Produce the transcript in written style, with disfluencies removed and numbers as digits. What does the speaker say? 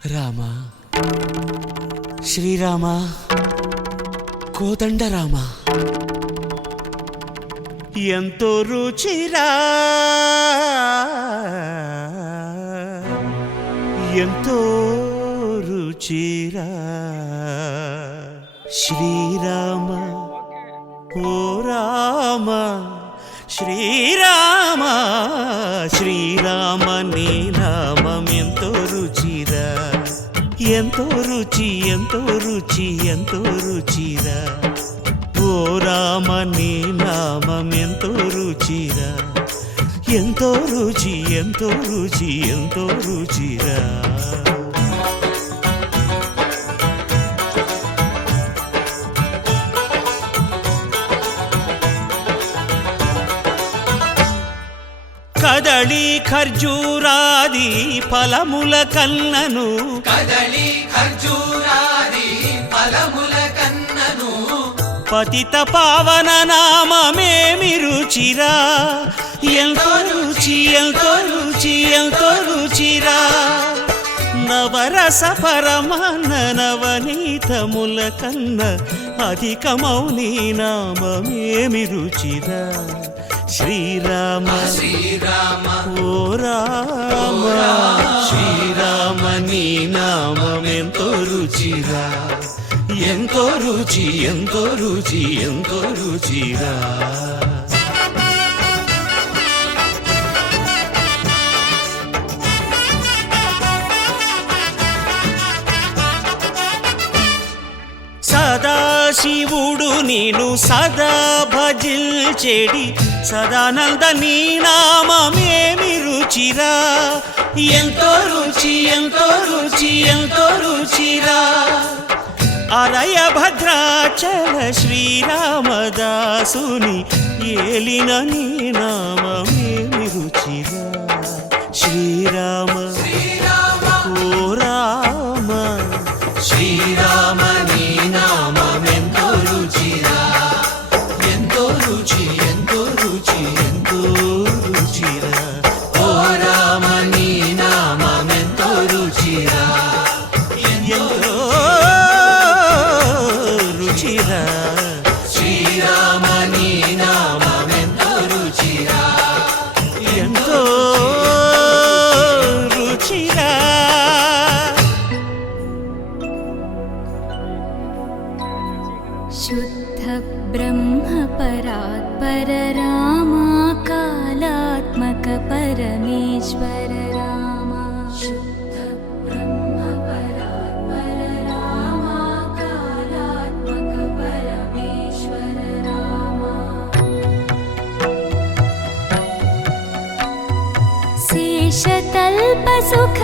రామ శ్రీరామ కోదండ రామ ఎంతో రుచిరా ఎంతో రుచిరా శ్రీరామ ఓ రామ శ్రీరామ శ్రీరామ నీ నామం ఎంతో రుచిరా ఎంతో రుచి ఎంతో రుచి ఎంతో రుచిరా ఓ రామ నీ నామం ఎంతో రుచిరా ఎంతో రుచి ఎంతో రుచి ఎంతో రుచిరా కదళి ఖర్జూరాది ఫలముల కన్నను కదళి ఖర్జూరాది ఫలముల కన్నను పతిత పావన నామమేమి రుచిరా ఎంతో రుచి ఎంతో రుచి ఎంతో రుచిరా నవరస పరమాన్న నవనీతముల కన్న అధికమౌని నామమేమి రుచిరా శ్రీరామ శ్రీరామ ఓ రామ శ్రీరామ నీ నామం ఎంతో రుచిరా ఎంతో రుచి ఎంతో రుచి ఎంతో రుచిరా సదాశివుడు నేను సదా భజిల్చెడి సదానంద నీ నామమేమి రుచిరా ఎంతో రుచి ఎంతో రుచి ఎంతో రుచిరా అరయ భద్రాచల శ్రీరామదాసుని ఏలిన నీ నామమేమి రుచిరా శ్రీరామ ఓ రామ శ్రీరామ నీ నామం ఎంతో రుచిరా ఎంతో రుచి ఎంతో రుచి ఎంతో రుచిరా ఓ రామ నీ నామం ఎంతో రుచిరా ఎంతో రుచిరా శ్రీరామ నీ నామం ఎంతో రుచిరా ఎంతో రుచిరా शुद्ध ब्रह्म परात्पर रामा कालात्मक परमेश्वर रामा शुद्ध ब्रह्म परात्पर रामा कालात्मक परमेश्वर रामा शेषतल्प सुख